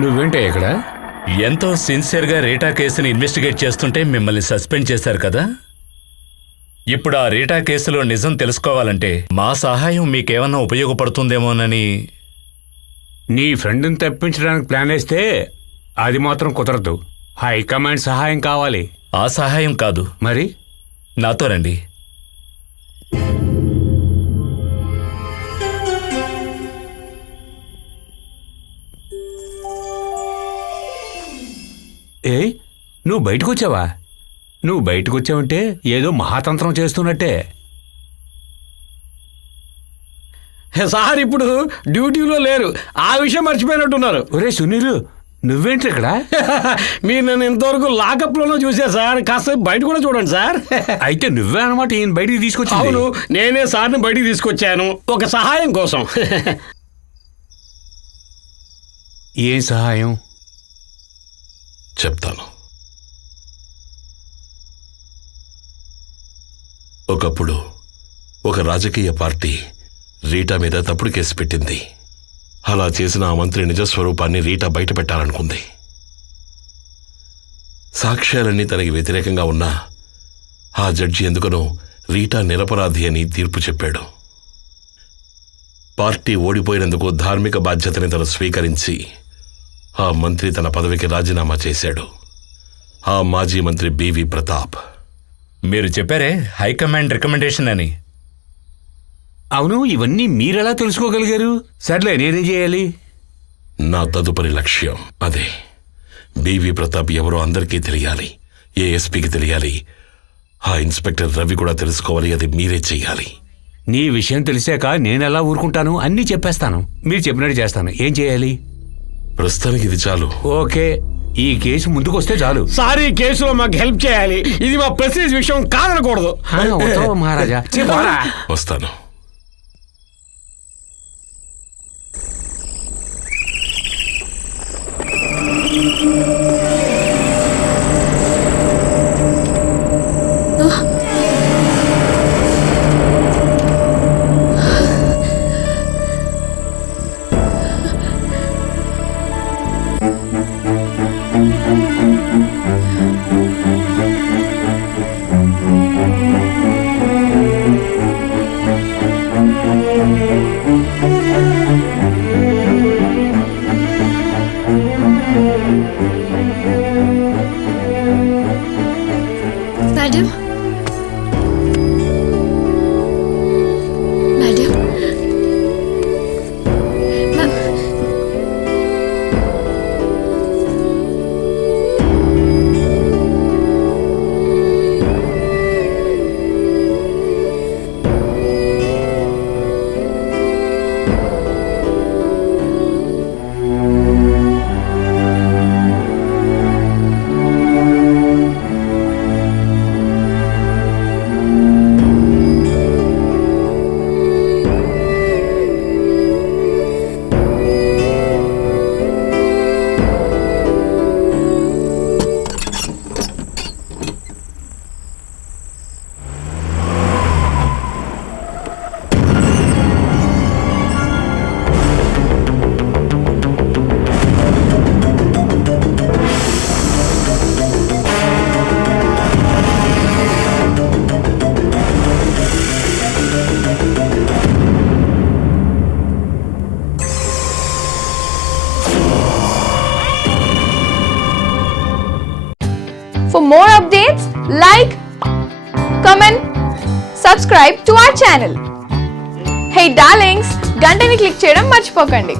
నువ్వేంటే ఇక్కడ? ఎంతో సిన్సియర్గా రీటా కేసుని ఇన్వెస్టిగేట్ చేస్తుంటే మిమ్మల్ని సస్పెండ్ చేశారు కదా. ఇప్పుడు ఆ రీటా కేసులో నిజం తెలుసుకోవాలంటే మా సహాయం మీకేమన్నా ఉపయోగపడుతుందేమోనని. నీ ఫ్రెండ్ని తప్పించడానికి ప్లాన్ వేస్తే అది మాత్రం కుదరదు. హైకమాండ్ సహాయం కావాలి. ఆ సహాయం కాదు, మరి నాతో రండి. ఏ నువ్వు బయటకు వచ్చావా? నువ్వు బయటకు వచ్చావంటే ఏదో మహాతంత్రం చేస్తున్నట్టే. సార్ ఇప్పుడు డ్యూటీలో లేరు, ఆ విషయం మర్చిపోయినట్టున్నారు. ఒరే సునీల్, నువ్వేంటి ఇక్కడ? మీరు నన్ను ఇంతవరకు లాకప్లోనూ చూశారు సార్, కాస్త బయట కూడా చూడండి సార్. అయితే నువ్వే అనమాట ఈయన బయటికి తీసుకొచ్చి? అవును, నేనే సార్ని బయటికి తీసుకొచ్చాను ఒక సహాయం కోసం. ఏం సహాయం? చెప్తాను. ఒకప్పుడు ఒక రాజకీయ పార్టీ రీటా మీద తప్పుడు కేసు పెట్టింది. అలా చేసిన ఆ మంత్రి నిజస్వరూపాన్ని రీటా బయట పెట్టాలనుకుంది. సాక్ష్యాలన్నీ తనకి వ్యతిరేకంగా ఉన్నా ఆ జడ్జి ఎందుకనో రీటా నిరపరాధి అని తీర్పు చెప్పాడు. పార్టీ ఓడిపోయినందుకు ధార్మిక బాధ్యతని తను స్వీకరించి ఆ మంత్రి తన పదవికి రాజీనామా చేశాడు. ఆ మాజీ మంత్రి బివి ప్రతాప్. మీరు చెప్పారే హైకమాండ్ రికమెండేషన్ అని. అవును, ఇవన్నీ మీరెలా తెలుసుకోగలిగారు? సర్లే, నేనేం చేయాలి? నా తదుపరి లక్ష్యం అదే. బివి ప్రతాప్ ఎవరో అందరికీ తెలియాలి. ఏఎస్పీకి తెలియాలి. ఆ ఇన్స్పెక్టర్ రవి కూడా తెలుసుకోవాలి. అది మీరే చెయ్యాలి. నీ విషయం తెలిసాక నేనెలా ఊరుకుంటాను? అన్నీ చెప్పేస్తాను. మీరు చెప్పినట్టు చేస్తాను. ఏం చేయాలి? ప్రస్తుతానికి ఇది చాలు. ఓకే, ఈ కేసు ముందుకు వస్తే చాలు. సార్, ఈ కేసులో మాకు హెల్ప్ చేయాలి. ఇది మా ప్రెస్టీజ్ విషయం కాదనకూడదు. మహారాజా వస్తాను. Madam, madam, For more updates, like, comment, subscribe to our channel. Hey darlings, గంటని click చేయడం మర్చిపోకండి.